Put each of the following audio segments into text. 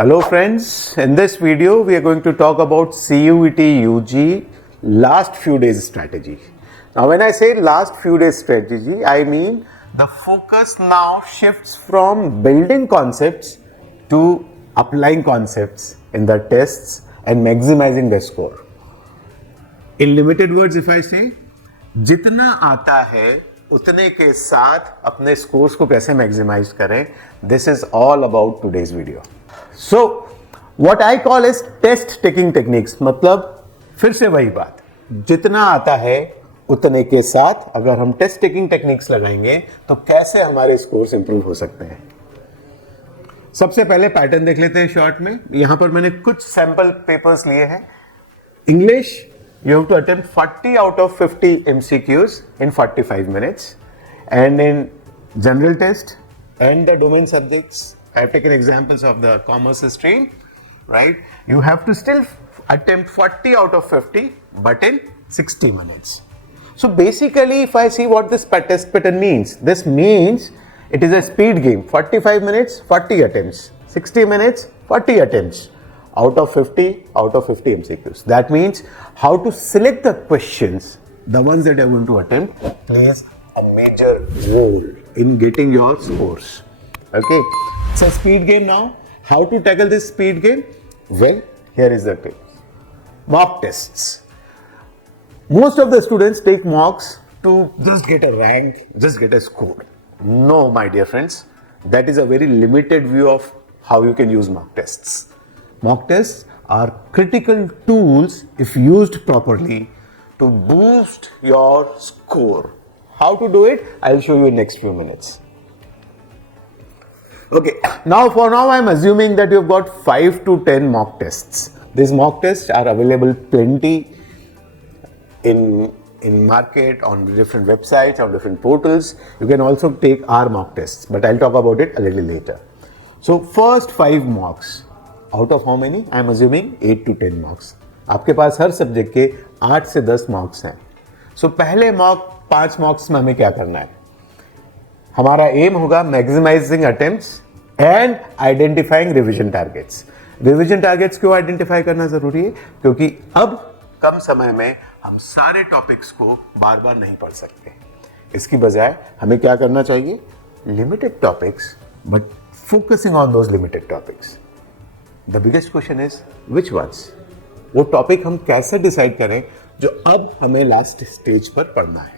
Hello friends, in this video we are going to talk about CUET UG last few days strategy. Now when I say last few days strategy, I mean the focus now shifts from building concepts to applying concepts in the tests and maximizing the score. In limited words if I say, जितना आता है उतने के साथ अपने scores को कैसे maximise करें, this is all about today's video. So what I call is test taking techniques. मतलब फिर से वही बात, जितना आता है उतने के साथ अगर हम टेस्ट टेकिंग टेक्निक्स लगाएंगे तो कैसे हमारे स्कोर्स इंप्रूव हो सकते हैं. सबसे पहले पैटर्न देख लेते हैं शॉर्ट में. यहां पर मैंने कुछ सैंपल पेपर्स लिए हैं. English, you have to attempt 40 out of 50 MCQs in 45 minutes, and in general test and the domain subjects, I have taken examples of the commerce stream, right? You have to still attempt 40 out of 50 but in 60 minutes. So basically if I see what this test pattern means, this means it is a speed game. 45 minutes 40 attempts, 60 minutes 40 attempts out of 50 MCQs. That means how to select the questions, the ones that are going to attempt, plays a major role in getting your scores. Okay, it's a speed game now. How to tackle this speed game? Well, here is the tip. Mock tests. Most of the students take mocks to just get a rank, just get a score. No, my dear friends, that is a very limited view of how you can use mock tests. Mock tests are critical tools if used properly to boost your score. How to do it? I'll show you in next few minutes. Okay, for now I'm assuming that you've got 5 to 10 mock tests. These mock tests are available plenty in market, on different websites, on different portals. You can also take our mock tests, but I'll talk about it a little later. So first 5 mocks. Out of how many? I am assuming 8 to 10 marks. आपके पास हर subject के 8 से 10 marks हैं. सो पहले 5 marks में हमें क्या करना है? हमारा एम होगा maximising attempts and identifying revision targets. Revision targets क्यों आइडेंटिफाई करना जरूरी है? क्योंकि अब कम समय में हम सारे टॉपिक्स को बार बार नहीं पढ़ सकते. इसकी बजाय हमें क्या करना चाहिए? Limited topics but focusing on those limited topics. The biggest question is which ones? वो टॉपिक हम कैसे डिसाइड करें जो अब हमें लास्ट स्टेज पर पढ़ना है.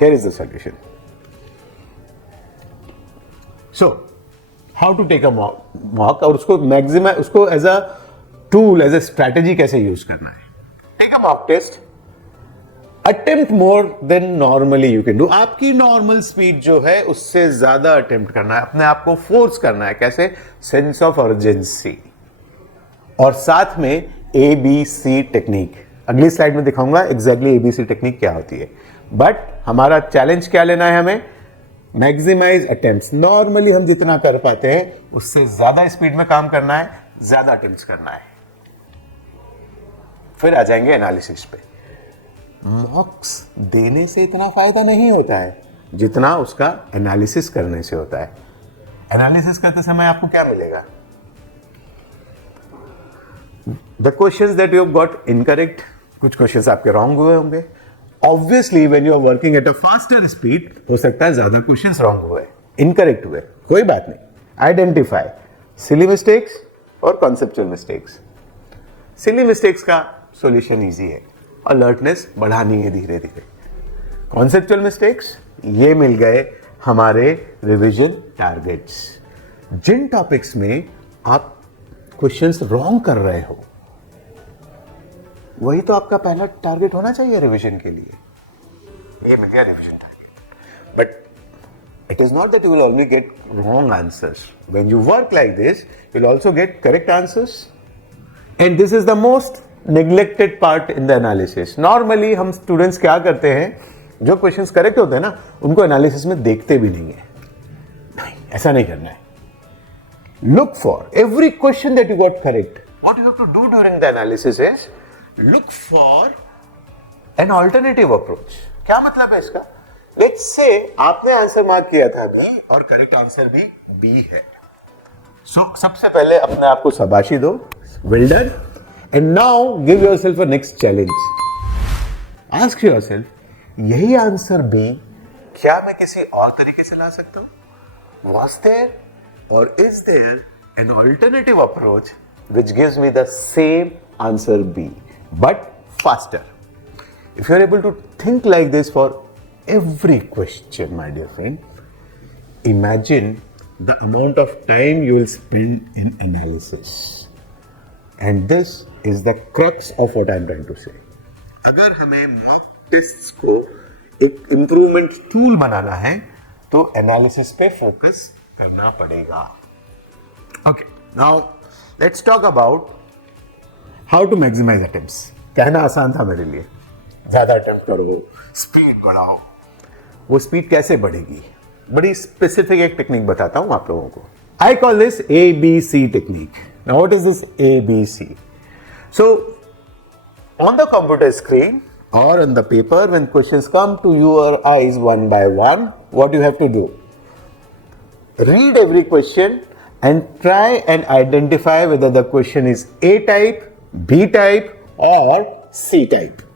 Here is the solution. So, how to take a mock और उसको as a tool, as a strategy कैसे यूज करना है. Take a mock test. Attempt more than normally you can do. आपकी नॉर्मल स्पीड जो है उससे ज्यादा अटेम्प्ट करना है, अपने आप को फोर्स करना है. कैसे? सेंस ऑफ अर्जेंसी और साथ में ABC टेक्निक. अगली स्लाइड में दिखाऊंगा एग्जैक्टली ABC टेक्निक क्या होती है. बट हमारा चैलेंज क्या लेना है? हमें मैक्सिमाइज अटेम्प्ट्स. नॉर्मली हम जितना कर पाते हैं उससे ज्यादा स्पीड में काम करना है, ज्यादा अटेम्प्ट्स करना है. फिर आ जाएंगे एनालिसिस पे. मॉक्स देने से इतना फायदा नहीं होता है जितना उसका एनालिसिस करने से होता है. एनालिसिस करते समय आपको क्या मिलेगा? The questions that you have got incorrect, कुछ questions आपके wrong हुए होंगे. Obviously, when you are working at a faster speed, हो सकता है ज्यादा questions wrong हुए, incorrect हुए. कोई बात नहीं. Identify silly mistakes और conceptual mistakes. Silly mistakes का solution easy है. Alertness बढ़ानी है धीरे धीरे. Conceptual mistakes ये मिल गए हमारे revision targets. जिन topics में आप क्वेश्चंस रॉन्ग कर रहे हो वही तो आपका पहला टारगेट होना चाहिए रिवीजन के लिए. ये मिल गया revision target. But it is not that you will only get wrong answers. When you work like this you will also get correct answers. And this is the most neglected part in the analysis. Normally हम students क्या करते हैं, जो questions correct होते हैं ना उनको analysis में देखते भी नहीं है. नहीं, ऐसा नहीं करना है. Look for every question that you got correct. What you have to do during the analysis is look for an alternative approach. क्या मतलब है इसका? Let's say आपने आंसर मार्क किया था B और करेक्ट आंसर भी B है. सबसे पहले अपने आप को शाबाशी दो, well done, and now give yourself a next challenge. Ask yourself, यही आंसर बी क्या मैं किसी और तरीके से ला सकता हूं? Was there or is there an alternative approach which gives me the same answer B but faster? If you are able to think like this for every question, my dear friend, imagine the amount of time you will spend in analysis. And this is the crux of what I am trying to say. अगर हमें mock tests को एक improvement tool बनाना है तो analysis पे focus करना पड़ेगा. Okay, now let's talk about how to maximise attempts. कहना आसान था मेरे लिए, ज्यादा अटेम्प्ट करो, स्पीड बढ़ाओ. वो स्पीड कैसे बढ़ेगी? बड़ी स्पेसिफिक एक टेक्निक बताता हूं आप लोगों को. I call this ABC technique. Now what is this ABC? So on the computer screen or on the paper, when questions come to your eyes one by one, what you have to do? Read every question and try and identify whether the question is A type, B type or C type.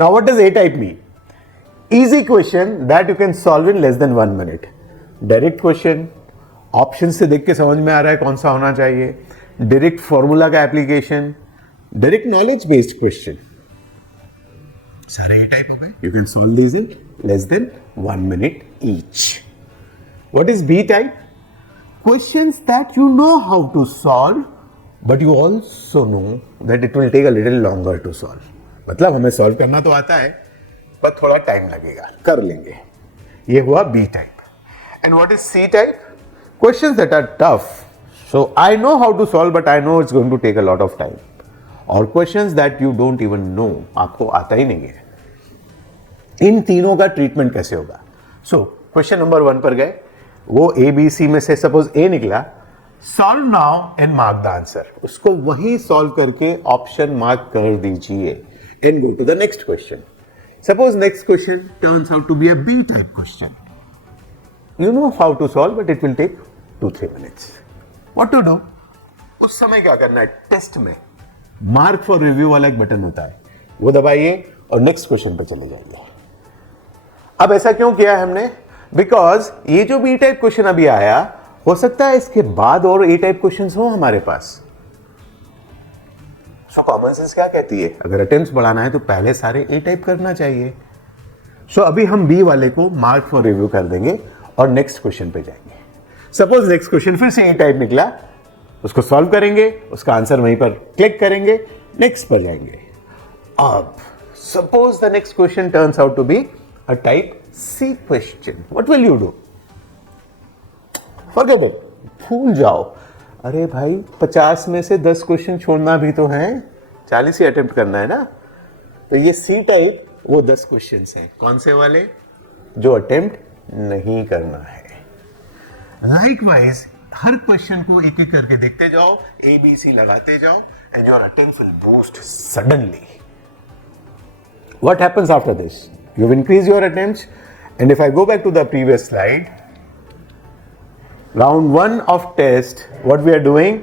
Now what does A type mean? Easy question that you can solve in less than 1 minute. Direct question, option से देख के समझ में आ रहा है कौन सा होना चाहिए. डायरेक्ट फॉर्मूला का application, direct knowledge based question, सारे ए टाइप हो गए. You can solve this in less than 1 minute each. What is B type? Questions that you know how to solve but you also know that it will take a little longer to solve. मतलब हमें solve करना तो आता है पर थोड़ा time लगेगा, कर लेंगे. ये हुआ B type. And what is C type? Questions that are tough, so I know how to solve but I know it's going to take a lot of time. और questions that you don't even know, आपको आता ही नहीं है. इन तीनों का treatment कैसे होगा? So question number 1 पर गए, वो ABC में से सपोज A निकला, solve now and mark the answer. उसको वही सॉल्व करके ऑप्शन मार्क कर दीजिए and go to the next question. Suppose next question turns out to be a B type question. You know how to solve but it will take 2-3 minutes. What to do? उस समय क्या करना है? Test में mark for review वाला एक button होता है, वो दबाइए और नेक्स्ट क्वेश्चन पे चले जाइए. अब ऐसा क्यों किया है हमने? बिकॉज ये जो बी टाइप क्वेश्चन अभी आया, हो सकता है इसके बाद और ए टाइप क्वेश्चंस हो हमारे पास. सो कॉमन सेंस क्या कहती है? अगर अटेम्प्ट्स बढ़ाना है तो पहले सारे ए टाइप करना चाहिए. सो अभी हम बी वाले को मार्क फॉर रिव्यू कर देंगे और नेक्स्ट क्वेश्चन पे जाएंगे. सपोज नेक्स्ट क्वेश्चन फिर से ए टाइप निकला, उसको सॉल्व करेंगे, उसका आंसर वहीं पर क्लिक करेंगे, नेक्स्ट पर जाएंगे. अब suppose the next question turns out to be a type C question. What will you do? Forget it, भूल जाओ. अरे भाई 50 में से 10 क्वेश्चन छोड़ना भी तो है, 40 ही अटेम्प्ट करना है ना. तो ये सी टाइप वो 10 क्वेश्चन हैं. कौन से वाले? जो अटेम्प्ट नहीं करना है. लाइकवाइज हर क्वेश्चन को एक एक करके देखते जाओ, ABC लगाते जाओ and your attempt will boost suddenly. What happens after this? You have increase your attempts and if I go back to the previous slide, round 1 of test, what we are doing?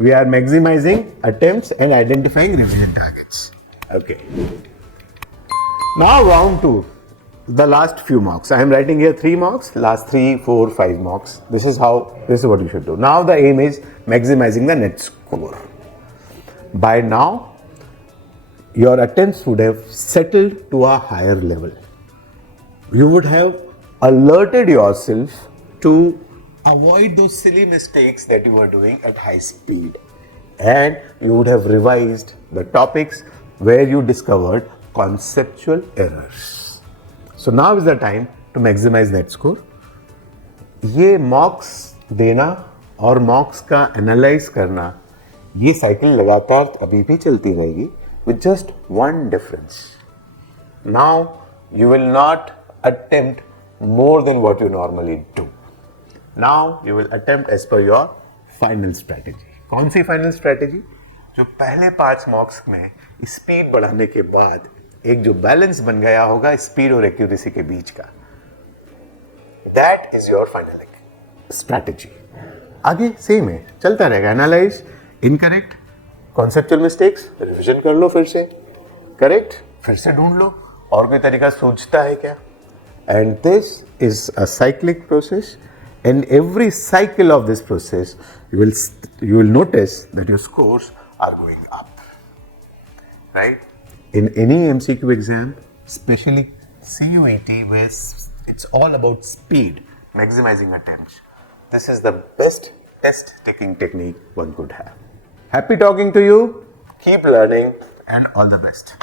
We are maximising attempts and identifying revision targets. Okay, now round 2. The last few marks. I am writing here 3 marks, last 3, 4, 5 marks. This is what you should do. Now the aim is maximizing the net score. By now, your attempts would have settled to a higher level. You would have alerted yourself to avoid those silly mistakes that you were doing at high speed. And you would have revised the topics where you discovered conceptual errors. So now is the time to maximize net score. ये मॉक्स देना और मॉक्स का analyse करना, ये cycle लगातार अभी भी चलती रहेगी with just one difference. Now you will not attempt more than what you normally do. Now you will attempt as per your final strategy. कौन सी final strategy? जो पहले 5 मॉक्स में स्पीड बढ़ाने के बाद एक जो बैलेंस बन गया होगा स्पीड और एक्यूरेसी के बीच का, that is your final strategy. आगे सेम है, चलता रहेगा. Analyse, incorrect, conceptual mistakes, revision कर लो फिर से, करेक्ट फिर से ढूंढ लो, और कोई तरीका सूझता है क्या. And this is a cyclic process. In every cycle of this process, you will notice that your scores are going up, right? In any MCQ exam, especially CUET, where it's all about speed, maximizing attempts, this is the best test taking technique one could have. Happy talking to you. Keep learning, and all the best.